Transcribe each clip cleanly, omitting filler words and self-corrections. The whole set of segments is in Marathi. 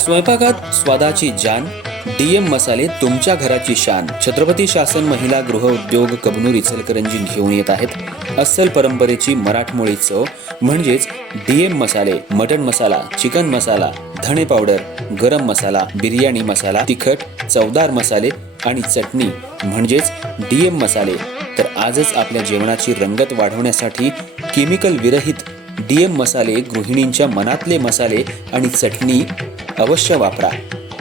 स्वयंपाकात स्वादाची जान, डीएम मसाले तुमच्या घराची शान. छत्रपती शासन महिला गृह उद्योग कबनूर इचलकरंजी घेऊन येत आहेत अस्सल परंपरेची मराठमोळी चव म्हणजेच डीएम मसाले. मटन मसाला, चिकन मसाला, धणे पावडर, गरम मसाला, बिर्याणी मसाला, तिखट चवदार मसाले आणि चटणी म्हणजेच डीएम मसाले. तर आजच आपल्या जेवणाची रंगत वाढवण्यासाठी केमिकल विरहित डीएम मसाले, गृहिणींच्या मनातले मसाले आणि चटणी अवश्य वापरा.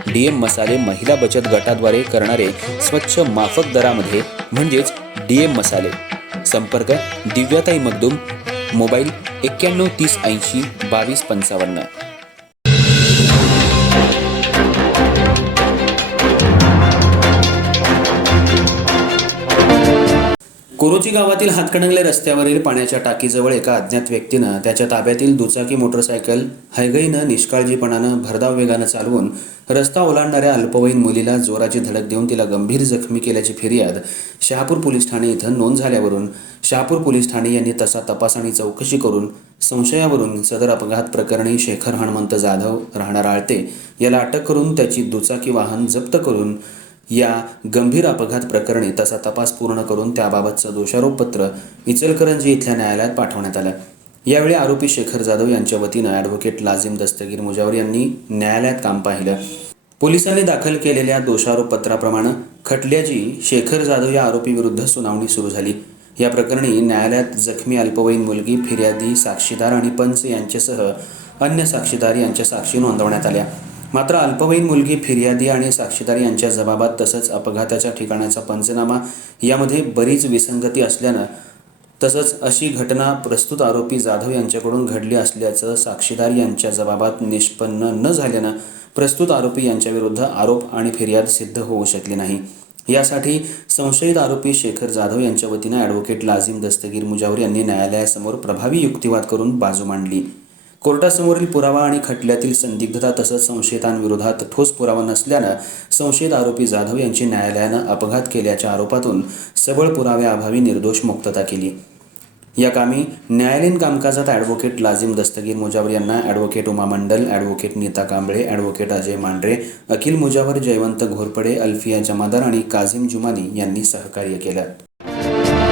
डीएम मसाले महिला बचत गटाद्वारे करणारे स्वच्छ माफक दरामध्ये म्हणजेच डीएम मसाले. संपर्क दिव्याताई मगदूम, मोबाईल 91 30 80 22 55. कोरोची गावातील हातकणंगले रस्त्यावरील पाण्याच्या टाकीजवळ एका अज्ञात व्यक्तीनं त्याच्या ताब्यातील दुचाकी मोटरसायकल हयगईनं निष्काळजीपणानं भरधाव वेगानं चालवून रस्ता ओलांडणाऱ्या अल्पवयीन मुलीला जोराची धडक देऊन तिला गंभीर जखमी केल्याची फिर्याद शहापूर पोलीस ठाणे इथं नोंद झाल्यावरून शहापूर पोलीस ठाणे यांनी तसा तपास आणि चौकशी करून संशयावरून सदर अपघात प्रकरणी शेखर हनुमंत जाधव राहणार आळते याला अटक करून त्याची दुचाकी वाहन जप्त करून या गंभीर अपघात प्रकरणी तसा तपास पूर्ण करून त्याबाबतचं दोषारोपपत्र इचलकरंजी इथल्या न्यायालयात पाठवण्यात आलं. यावेळी आरोपी शेखर जाधव यांच्या वतीनं ॲडव्होकेट लाजिम दस्तगीर मुजावर यांनी न्यायालयात काम पाहिलं. पोलिसांनी दाखल केलेल्या दोषारोपपत्राप्रमाणे खटल्याची शेखर जाधव या आरोपीविरुद्ध सुनावणी सुरू झाली. या प्रकरणी न्यायालयात जखमी अल्पवयीन मुलगी, फिर्यादी, साक्षीदार आणि पंच यांच्यासह अन्य साक्षीदार यांच्या साक्षी नोंदवण्यात आल्या. मात्र अल्पवयीन मुलगी, फिर्यादी आणि साक्षीदार यांच्या जबाबात तसंच अपघाताच्या ठिकाणाचा पंचनामा यामध्ये बरीच विसंगती असल्यानं तसंच अशी घटना प्रस्तुत आरोपी जाधव यांच्याकडून घडली असल्याचं साक्षीदार यांच्या जबाबात निष्पन्न न झाल्यानं प्रस्तुत आरोपी यांच्याविरुद्ध आरोप आणि फिर्याद सिद्ध होऊ शकली नाही. यासाठी संशयित आरोपी शेखर जाधव यांच्या वतीनं ॲडव्होकेट लाजिम दस्तगीर मुजावर यांनी न्यायालयासमोर प्रभावी युक्तिवाद करून बाजू मांडली. कोर्टासमोरील पुरावा आणि खटल्यातील संदिग्धता तसंच संशयितांविरोधात ठोस पुरावा नसल्यानं संशयित आरोपी जाधव यांची न्यायालयानं अपघात केल्याच्या आरोपातून सबळ पुराव्याअभावी निर्दोष मुक्तता केली. या कामी न्यायालयीन कामकाजात ॲडव्होकेट लाजिम दस्तगीर मुजावर यांना ॲडव्होकेट उमा मंडल, ॲडव्होकेट नीता कांबळे, ॲडव्होकेट अजय मांढरे, अखिल मुजावर, जयवंत घोरपडे, अल्फिया जमादार आणि काझिम जुमानी यांनी सहकार्य केलं.